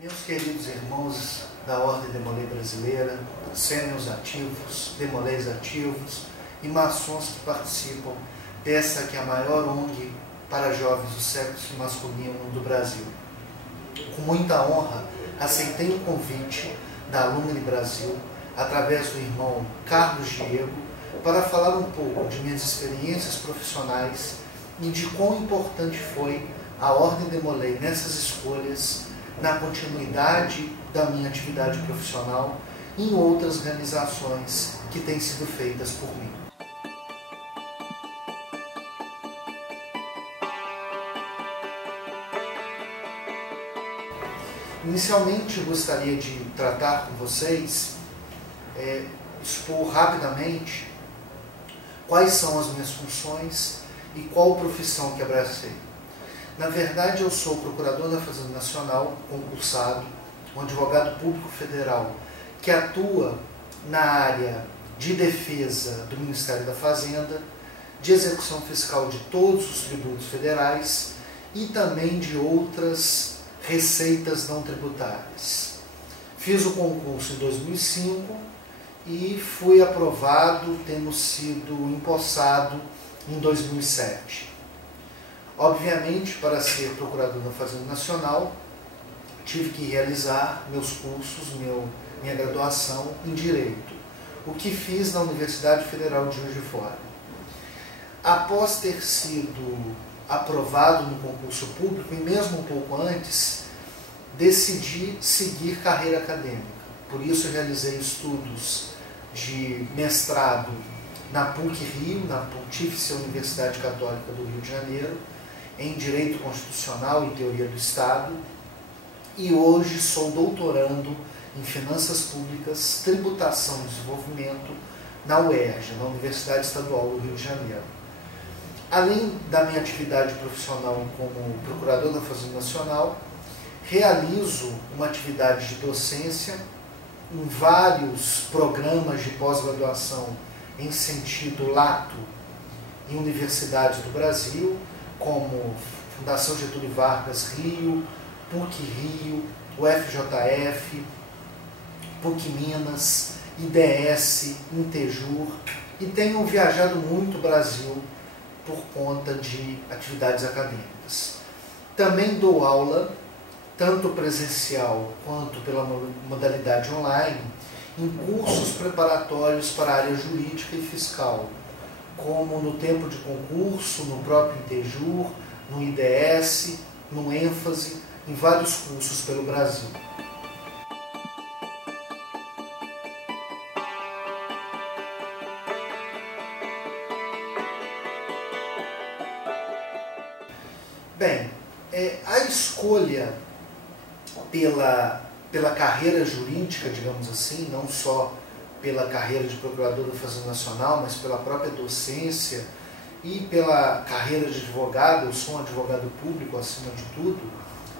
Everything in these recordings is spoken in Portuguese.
Meus queridos irmãos da Ordem Demolei Brasileira, sênios ativos, demolês ativos e maçons que participam dessa que é a maior ONG para jovens do sexo masculino do Brasil. Com muita honra, aceitei o convite da Alumni Brasil, através do irmão Carlos Diego, para falar um pouco de minhas experiências profissionais e de quão importante foi a Ordem Demolei nessas escolhas, na continuidade da minha atividade profissional e em outras realizações que têm sido feitas por mim. Inicialmente, gostaria de tratar com vocês, expor rapidamente quais são as minhas funções e qual profissão que abracei. Na verdade, eu sou procurador da Fazenda Nacional, concursado, um advogado público federal que atua na área de defesa do Ministério da Fazenda, de execução fiscal de todos os tributos federais e também de outras receitas não tributárias. Fiz o concurso em 2005 e fui aprovado, tendo sido empossado em 2007. Obviamente, para ser procurador da Fazenda Nacional, tive que realizar meus cursos, minha graduação em Direito, o que fiz na Universidade Federal de Juiz de Fora. Após ter sido aprovado no concurso público, e mesmo um pouco antes, decidi seguir carreira acadêmica. Por isso, realizei estudos de mestrado na PUC-Rio, na Pontífice Universidade Católica do Rio de Janeiro, em Direito Constitucional e Teoria do Estado, e hoje sou doutorando em Finanças Públicas, Tributação e Desenvolvimento na UERJ, na Universidade Estadual do Rio de Janeiro. Além da minha atividade profissional como procurador da Fazenda Nacional, realizo uma atividade de docência em vários programas de pós-graduação em sentido lato em universidades do Brasil, como Fundação Getúlio Vargas Rio, PUC-Rio, UFJF, PUC Minas, IDS, Intejur, e tenho viajado muito o Brasil por conta de atividades acadêmicas. Também dou aula, tanto presencial quanto pela modalidade online, em cursos preparatórios para a área jurídica e fiscal, como no tempo de concurso, no próprio Intejur, no IDS, no ênfase, em vários cursos pelo Brasil. Bem, a escolha pela carreira jurídica, digamos assim, não só pela carreira de procurador da Fazenda Nacional, mas pela própria docência e pela carreira de advogado. Eu sou um advogado público acima de tudo,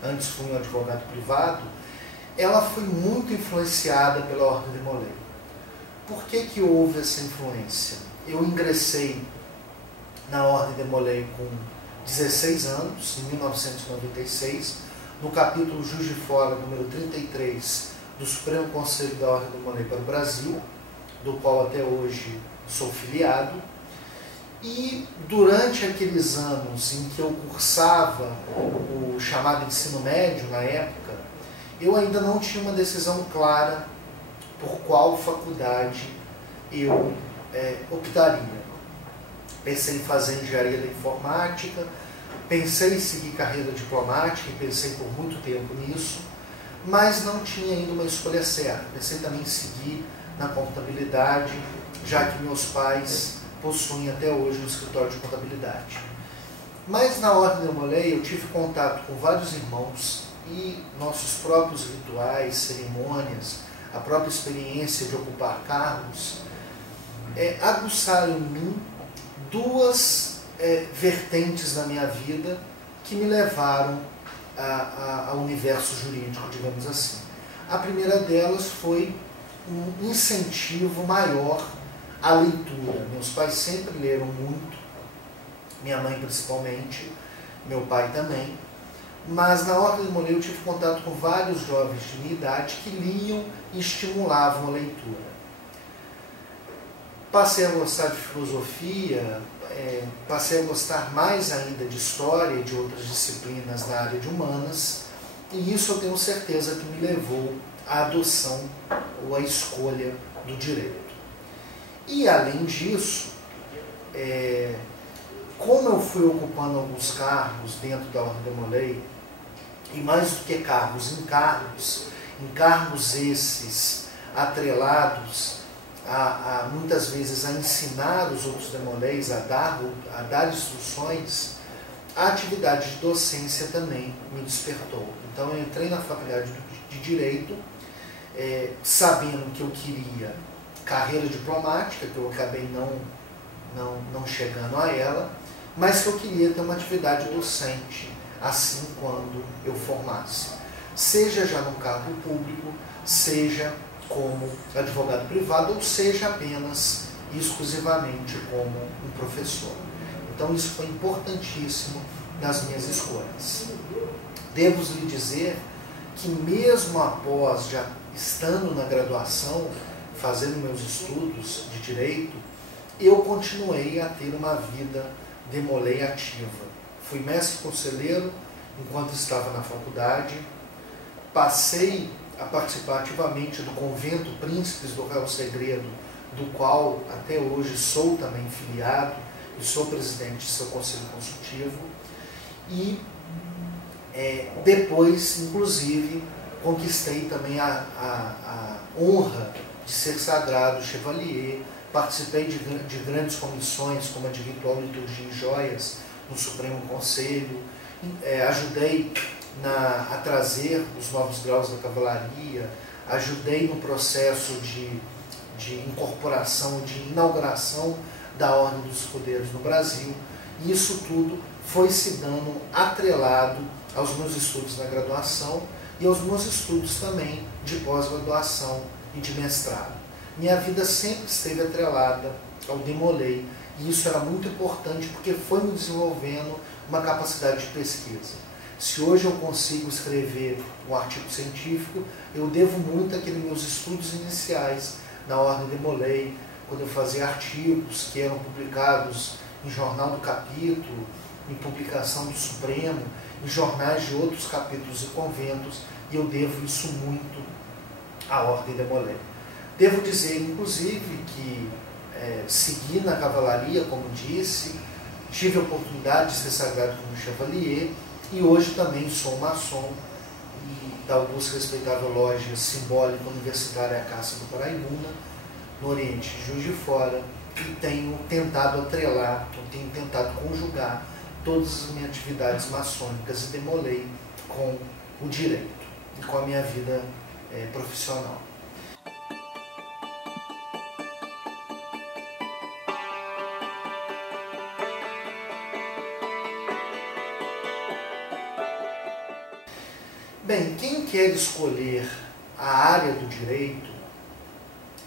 antes fui um advogado privado. Ela foi muito influenciada pela Ordem Demolei. Por que houve essa influência? Eu ingressei na Ordem Demolei com 16 anos, em 1996, no capítulo Juiz de Fora, número 33, do Supremo Conselho da Ordem Demolei para o Brasil, do qual até hoje sou filiado. E durante aqueles anos em que eu cursava o chamado ensino médio, na época, eu ainda não tinha uma decisão clara por qual faculdade eu optaria. Pensei em fazer engenharia da informática, pensei em seguir carreira diplomática, e pensei por muito tempo nisso, mas não tinha ainda uma escolha certa. Pensei também em seguir na contabilidade, já que meus pais possuem até hoje um escritório de contabilidade. Mas na Ordem Demolei eu tive contato com vários irmãos e nossos próprios rituais, cerimônias, a própria experiência de ocupar cargos, aguçaram em mim duas vertentes da minha vida que me levaram ao universo jurídico, digamos assim. A primeira delas foi um incentivo maior à leitura. Meus pais sempre leram muito, minha mãe principalmente, meu pai também, mas na Ordem de Molay eu tive contato com vários jovens de minha idade que liam e estimulavam a leitura. Passei a gostar de filosofia, passei a gostar mais ainda de história e de outras disciplinas na área de humanas, e isso eu tenho certeza que me levou à adoção ou à escolha do direito. E além disso, como eu fui ocupando alguns cargos dentro da Ordem de Molay, e mais do que cargos, encargos esses atrelados muitas vezes a ensinar os outros demolays, a dar instruções, a atividade de docência também me despertou. Então eu entrei na faculdade de Direito, sabendo que eu queria carreira diplomática, que eu acabei não chegando a ela, mas que eu queria ter uma atividade docente assim quando eu formasse. Seja já num cargo público, seja como advogado privado, ou seja apenas e exclusivamente como um professor. Então isso foi importantíssimo nas minhas escolhas. Devo lhe dizer que mesmo após já estando na graduação, fazendo meus estudos de Direito, eu continuei a ter uma vida de Molay ativa. Fui mestre conselheiro enquanto estava na faculdade, passei a participar ativamente do Convento Príncipes do Real Segredo, do qual até hoje sou também filiado e sou presidente de seu conselho consultivo, e depois, inclusive, conquistei também a honra de ser sagrado chevalier, participei de grandes comissões, como a de Ritual, Liturgia e Joias, no Supremo Conselho, ajudei a trazer os novos graus da cavalaria, ajudei no processo de incorporação, de inauguração da Ordem dos Escudeiros no Brasil, e isso tudo foi se dando atrelado aos meus estudos na graduação e aos meus estudos também de pós-graduação e de mestrado. Minha vida sempre esteve atrelada ao de Molay, e isso era muito importante porque foi me desenvolvendo uma capacidade de pesquisa. Se hoje eu consigo escrever um artigo científico, eu devo muito àqueles meus estudos iniciais na Ordem de Molay, quando eu fazia artigos que eram publicados em Jornal do Capítulo, em publicação do Supremo, em jornais de outros capítulos e conventos, e eu devo isso muito à Ordem de Molay. Devo dizer, inclusive, que segui na cavalaria, como disse, tive a oportunidade de ser sagrado como chevalier, e hoje também sou maçom da augusta e respeitável loja simbólica universitária Acácia do Paraibuna, no Oriente de Juiz de Fora, e tenho tentado atrelar, tenho tentado conjugar todas as minhas atividades maçônicas e de Molay com o direito e com a minha vida profissional. Bem, quem quer escolher a área do direito,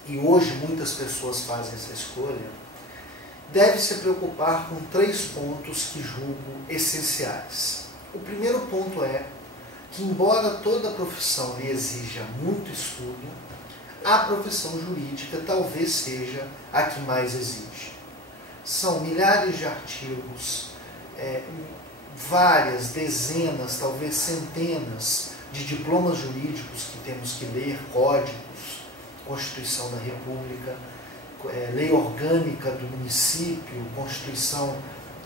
e hoje muitas pessoas fazem essa escolha, deve se preocupar com 3 pontos que julgo essenciais. O primeiro ponto é que, embora toda profissão lhe exija muito estudo, a profissão jurídica talvez seja a que mais exige. São milhares de artigos, várias, dezenas, talvez centenas de diplomas jurídicos que temos que ler, códigos, Constituição da República, lei orgânica do município, Constituição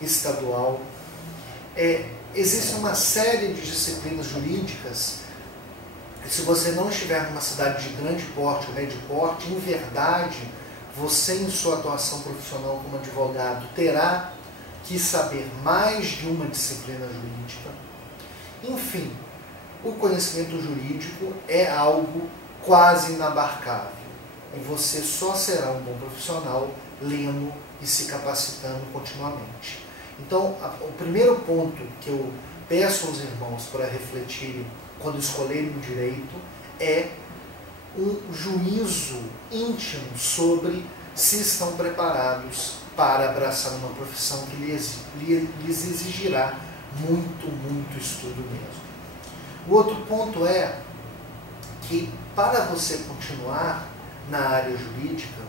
estadual. Existe uma série de disciplinas jurídicas, e se você não estiver numa cidade de grande porte ou médio porte, em verdade, você em sua atuação profissional como advogado terá que saber mais de uma disciplina jurídica. Enfim, o conhecimento jurídico é algo quase inabarcável, e você só será um bom profissional lendo e se capacitando continuamente. Então, o primeiro ponto que eu peço aos irmãos para refletirem quando escolherem o direito é um juízo íntimo sobre se estão preparados para abraçar uma profissão que lhes exigirá muito, muito estudo mesmo. O outro ponto é que para você continuar na área jurídica,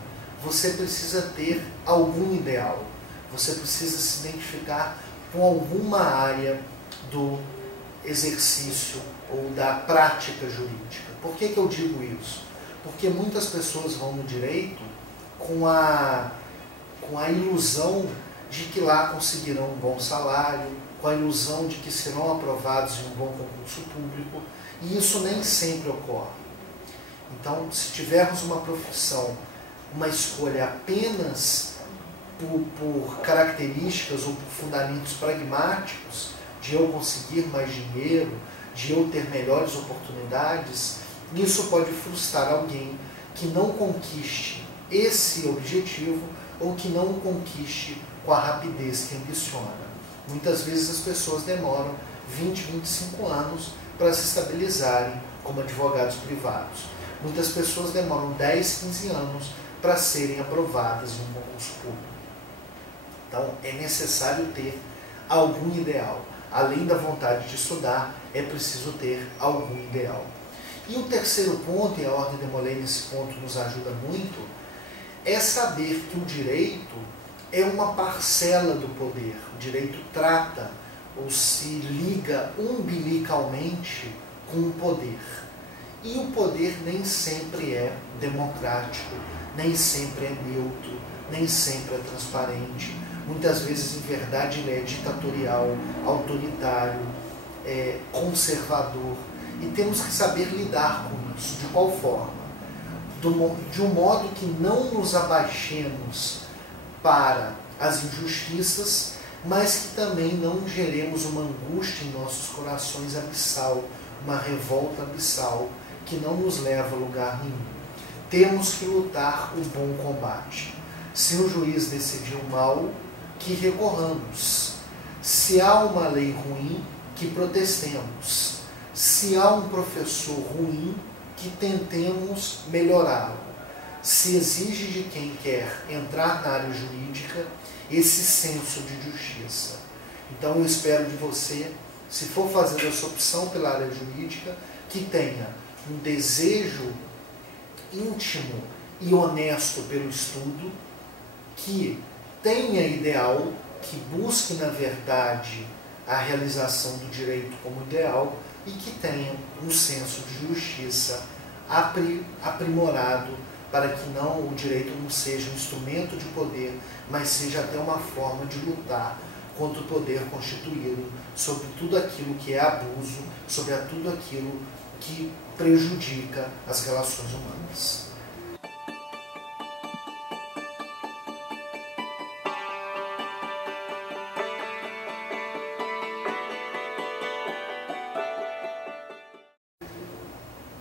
você precisa ter algum ideal. Você precisa se identificar com alguma área do exercício ou da prática jurídica. Por que eu digo isso? Porque muitas pessoas vão no direito com a ilusão de que lá conseguirão um bom salário, com a ilusão de que serão aprovados em um bom concurso público, e isso nem sempre ocorre. Então, se tivermos uma profissão, uma escolha apenas por características ou por fundamentos pragmáticos, de eu conseguir mais dinheiro, de eu ter melhores oportunidades, isso pode frustrar alguém que não conquiste esse objetivo ou que não o conquiste com a rapidez que ambiciona. Muitas vezes as pessoas demoram 20, 25 anos para se estabilizarem como advogados privados. Muitas pessoas demoram 10, 15 anos para serem aprovadas em um concurso público. Então, é necessário ter algum ideal. Além da vontade de estudar, é preciso ter algum ideal. E o terceiro ponto, e a Ordem de Molay nesse ponto nos ajuda muito, é saber que o direito é uma parcela do poder. O direito trata ou se liga umbilicalmente com o poder. E o poder nem sempre é democrático, nem sempre é neutro, nem sempre é transparente. Muitas vezes, em verdade, ele é ditatorial, autoritário, conservador. E temos que saber lidar com isso. De qual forma? De um modo que não nos abaixemos para as injustiças, mas que também não geremos uma angústia em nossos corações abissal, uma revolta abissal, que não nos leva a lugar nenhum. Temos que lutar o bom combate. Se o juiz decidiu mal, que recorramos. Se há uma lei ruim, que protestemos. Se há um professor ruim, que tentemos melhorá-lo. Se exige de quem quer entrar na área jurídica esse senso de justiça. Então eu espero de você, se for fazer essa opção pela área jurídica, que tenha um desejo íntimo e honesto pelo estudo, que tenha ideal, que busque na verdade a realização do direito como ideal e que tenha um senso de justiça aprimorado para que o direito não seja um instrumento de poder, mas seja até uma forma de lutar contra o poder constituído sobre tudo aquilo que é abuso, sobre tudo aquilo que prejudica as relações humanas.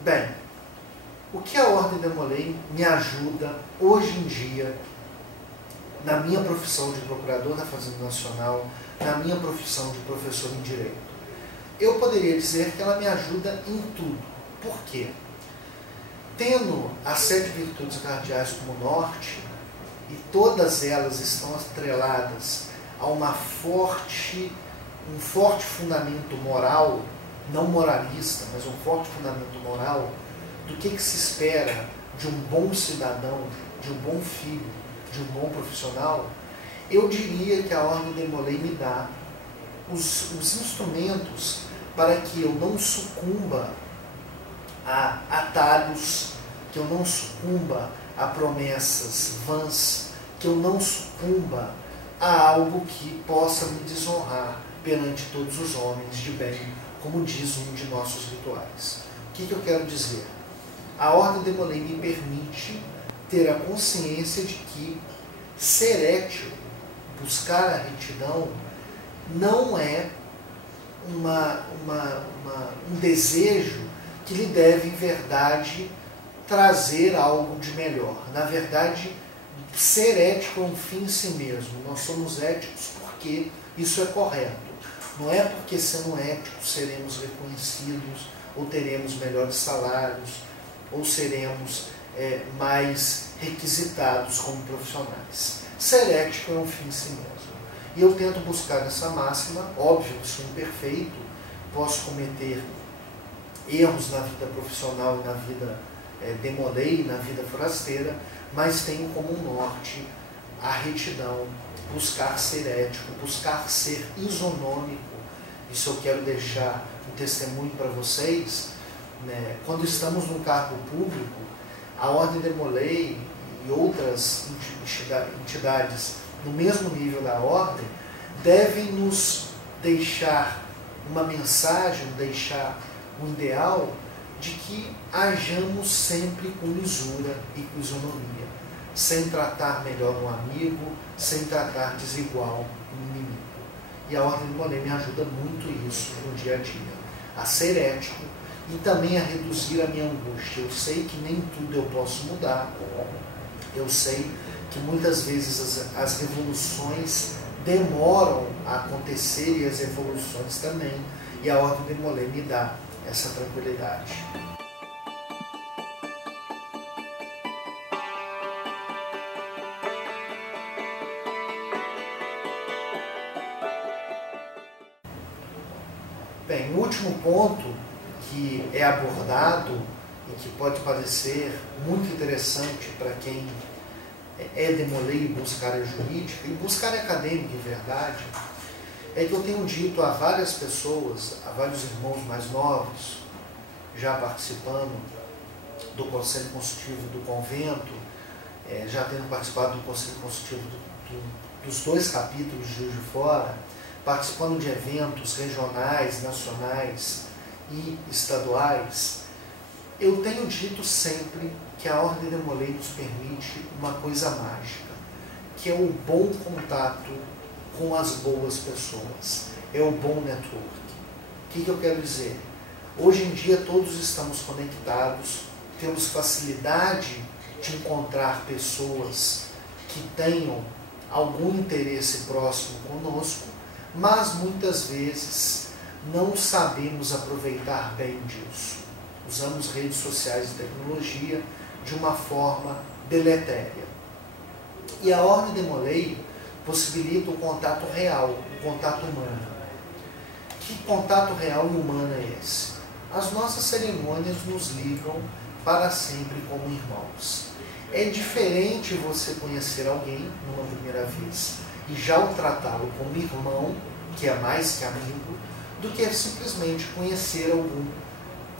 Bem, o que a Ordem de Molay me ajuda hoje em dia na minha profissão de procurador da Fazenda Nacional, na minha profissão de professor em Direito? Eu poderia dizer que ela me ajuda em tudo. Por quê? Tendo as 7 virtudes cardeais como norte, e todas elas estão atreladas a um forte fundamento moral, não moralista, mas um forte fundamento moral, do que se espera de um bom cidadão, de um bom filho, de um bom profissional, eu diria que a Ordem de Molay me dá os instrumentos para que eu não sucumba a atalhos, que eu não sucumba a promessas vãs, que eu não sucumba a algo que possa me desonrar perante todos os homens de bem, como diz um de nossos rituais. O que eu quero dizer? A Ordem de Molay me permite ter a consciência de que ser ético, buscar a retidão, não é um desejo que lhe deve, em verdade, trazer algo de melhor. Na verdade, ser ético é um fim em si mesmo. Nós somos éticos porque isso é correto. Não é porque, sendo éticos, seremos reconhecidos, ou teremos melhores salários, ou seremos mais requisitados como profissionais. Ser ético é um fim em si mesmo. E eu tento buscar essa máxima. Óbvio que sou imperfeito, posso cometer erros na vida profissional e na vida demolei, na vida forasteira, mas tenho como norte a retidão, buscar ser ético, buscar ser isonômico. Isso eu quero deixar um testemunho para vocês, né? Quando estamos num cargo público, a Ordem Demolei e outras entidades no mesmo nível da Ordem devem nos deixar uma mensagem, deixar um ideal de que hajamos sempre com lisura e com isonomia, sem tratar melhor um amigo, sem tratar desigual um inimigo. E a Ordem Demolei me ajuda muito isso no dia a dia, a ser ético e também a reduzir a minha angústia. Eu sei que nem tudo eu posso mudar, eu sei que muitas vezes as revoluções demoram a acontecer e as evoluções também, e a Ordem Demolei me dá essa tranquilidade. Bem, o último ponto que é abordado e que pode parecer muito interessante para quem é demolei e busca área jurídica, e buscar área acadêmica em verdade, é que eu tenho dito a várias pessoas, a vários irmãos mais novos, já participando do Conselho Consultivo do Convento, já tendo participado do Conselho Consultivo dos 2 capítulos de Juiz de Fora, participando de eventos regionais, nacionais e estaduais, eu tenho dito sempre que a Ordem Demolei nos permite uma coisa mágica, que é o bom contato com as boas pessoas, é o bom network. O que eu quero dizer? Hoje em dia todos estamos conectados, temos facilidade de encontrar pessoas que tenham algum interesse próximo conosco, mas muitas vezes não sabemos aproveitar bem disso. Usamos redes sociais e tecnologia de uma forma deletéria. E a Ordem Demolei possibilita o contato real, o contato humano. Que contato real e humano é esse? As nossas cerimônias nos ligam para sempre como irmãos. É diferente você conhecer alguém numa primeira vez e já o tratá-lo como irmão, que é mais que amigo, do que simplesmente conhecer algum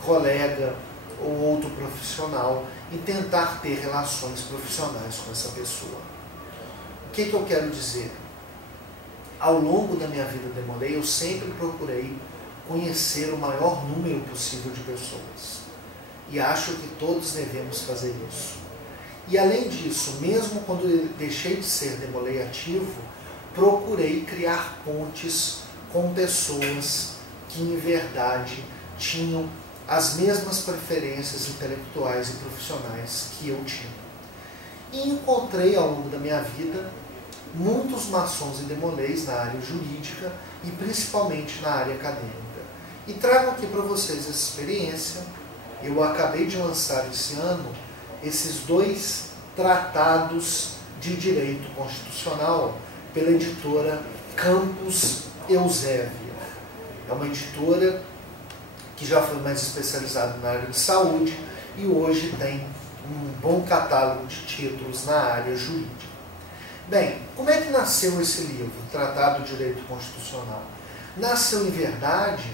colega ou outro profissional e tentar ter relações profissionais com essa pessoa. O que eu quero dizer? Ao longo da minha vida demolei, eu sempre procurei conhecer o maior número possível de pessoas. E acho que todos devemos fazer isso. E além disso, mesmo quando eu deixei de ser demolei ativo, procurei criar pontes com pessoas que em verdade tinham as mesmas preferências intelectuais e profissionais que eu tinha. E encontrei ao longo da minha vida muitos maçons e demoleis na área jurídica e principalmente na área acadêmica. E trago aqui para vocês essa experiência. Eu acabei de lançar esse ano esses 2 tratados de direito constitucional pela editora Campos Eusébia. É uma editora que já foi mais especializada na área de saúde e hoje tem um bom catálogo de títulos na área jurídica. Bem, como é que nasceu esse livro, Tratado de Direito Constitucional? Nasceu, em verdade,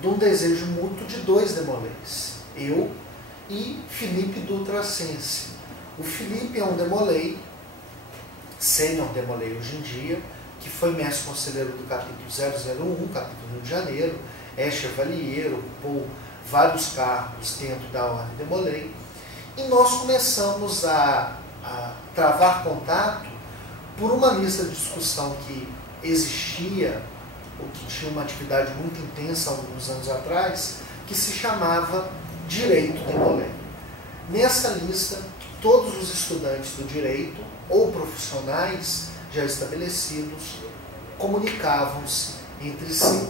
de um desejo mútuo de 2 demoleis, eu e Felipe Dutra Assensi. O Felipe é um demolei, sênior demolei hoje em dia, que foi mestre conselheiro do capítulo 001, capítulo Rio de Janeiro, é chevalheiro, ocupou vários cargos dentro da Ordem Demolei, e nós começamos a travar contato por uma lista de discussão que existia, ou que tinha uma atividade muito intensa há alguns anos atrás, que se chamava Direito Demolei. Nessa lista, todos os estudantes do direito, ou profissionais já estabelecidos, comunicavam-se entre si.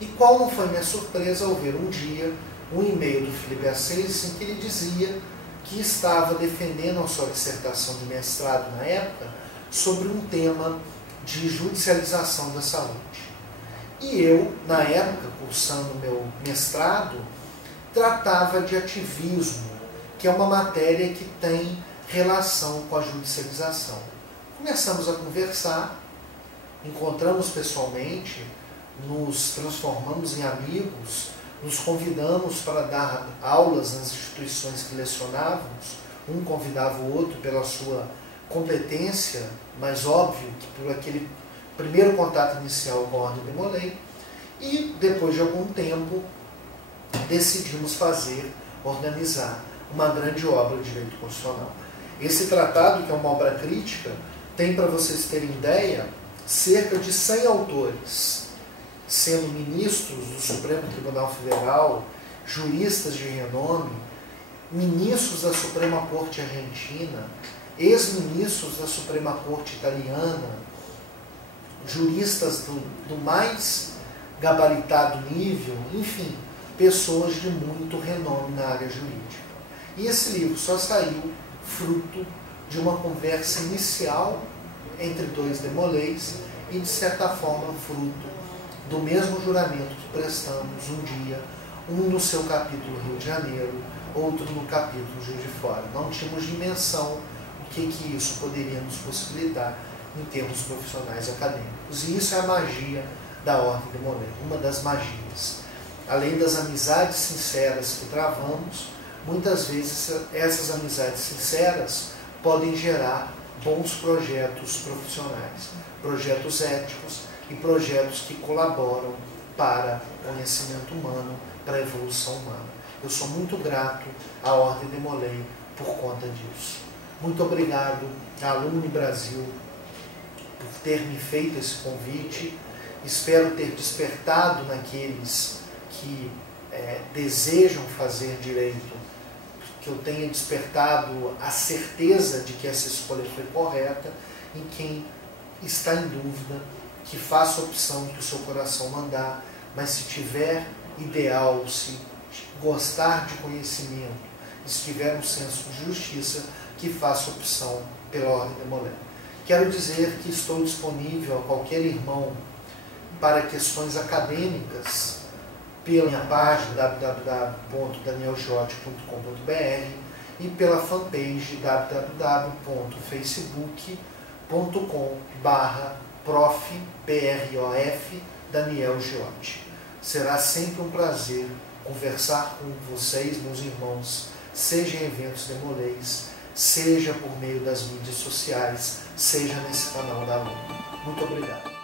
E qual não foi minha surpresa ao ver um dia um e-mail do Felipe Assensi em que ele dizia que estava defendendo a sua dissertação de mestrado na época sobre um tema de judicialização da saúde. E eu, na época, cursando meu mestrado, tratava de ativismo, que é uma matéria que tem relação com a judicialização. Começamos a conversar, encontramos pessoalmente, nos transformamos em amigos, nos convidamos para dar aulas nas instituições que lecionávamos, um convidava o outro pela sua competência, mas óbvio que por aquele primeiro contato inicial com a Ordem Demolei, e depois de algum tempo decidimos organizar uma grande obra de direito constitucional. Esse tratado, que é uma obra crítica, tem, para vocês terem ideia, cerca de 100 autores, sendo ministros do Supremo Tribunal Federal, juristas de renome, ministros da Suprema Corte Argentina, ex-ministros da Suprema Corte Italiana, juristas do mais gabaritado nível, enfim, pessoas de muito renome na área jurídica. E esse livro só saiu fruto de uma conversa inicial entre dois Demoleis e, de certa forma, fruto do mesmo juramento que prestamos um dia, um no seu capítulo Rio de Janeiro, outro no capítulo Juiz de Fora. Não tínhamos dimensão do que isso poderia nos possibilitar em termos profissionais acadêmicos. E isso é a magia da Ordem Demolei, uma das magias. Além das amizades sinceras que travamos, muitas vezes essas amizades sinceras podem gerar bons projetos profissionais, projetos éticos e projetos que colaboram para o conhecimento humano, para a evolução humana. Eu sou muito grato à Ordem Demolei por conta disso. Muito obrigado à Alumni Brasil por ter me feito esse convite. Espero ter despertado naqueles que desejam fazer direito, que eu tenha despertado a certeza de que essa escolha foi correta, e quem está em dúvida, que faça a opção que o seu coração mandar, mas se tiver ideal, se gostar de conhecimento, se tiver um senso de justiça, que faça a opção pela Ordem Demolei. Quero dizer que estou disponível a qualquer irmão para questões acadêmicas pela minha página www.danielgiotti.com.br e pela fanpage www.facebook.com/prof Daniel Giotti. Será sempre um prazer conversar com vocês, meus irmãos, seja em eventos Demoleis, seja por meio das mídias sociais, seja nesse canal da Alumni. Muito obrigado.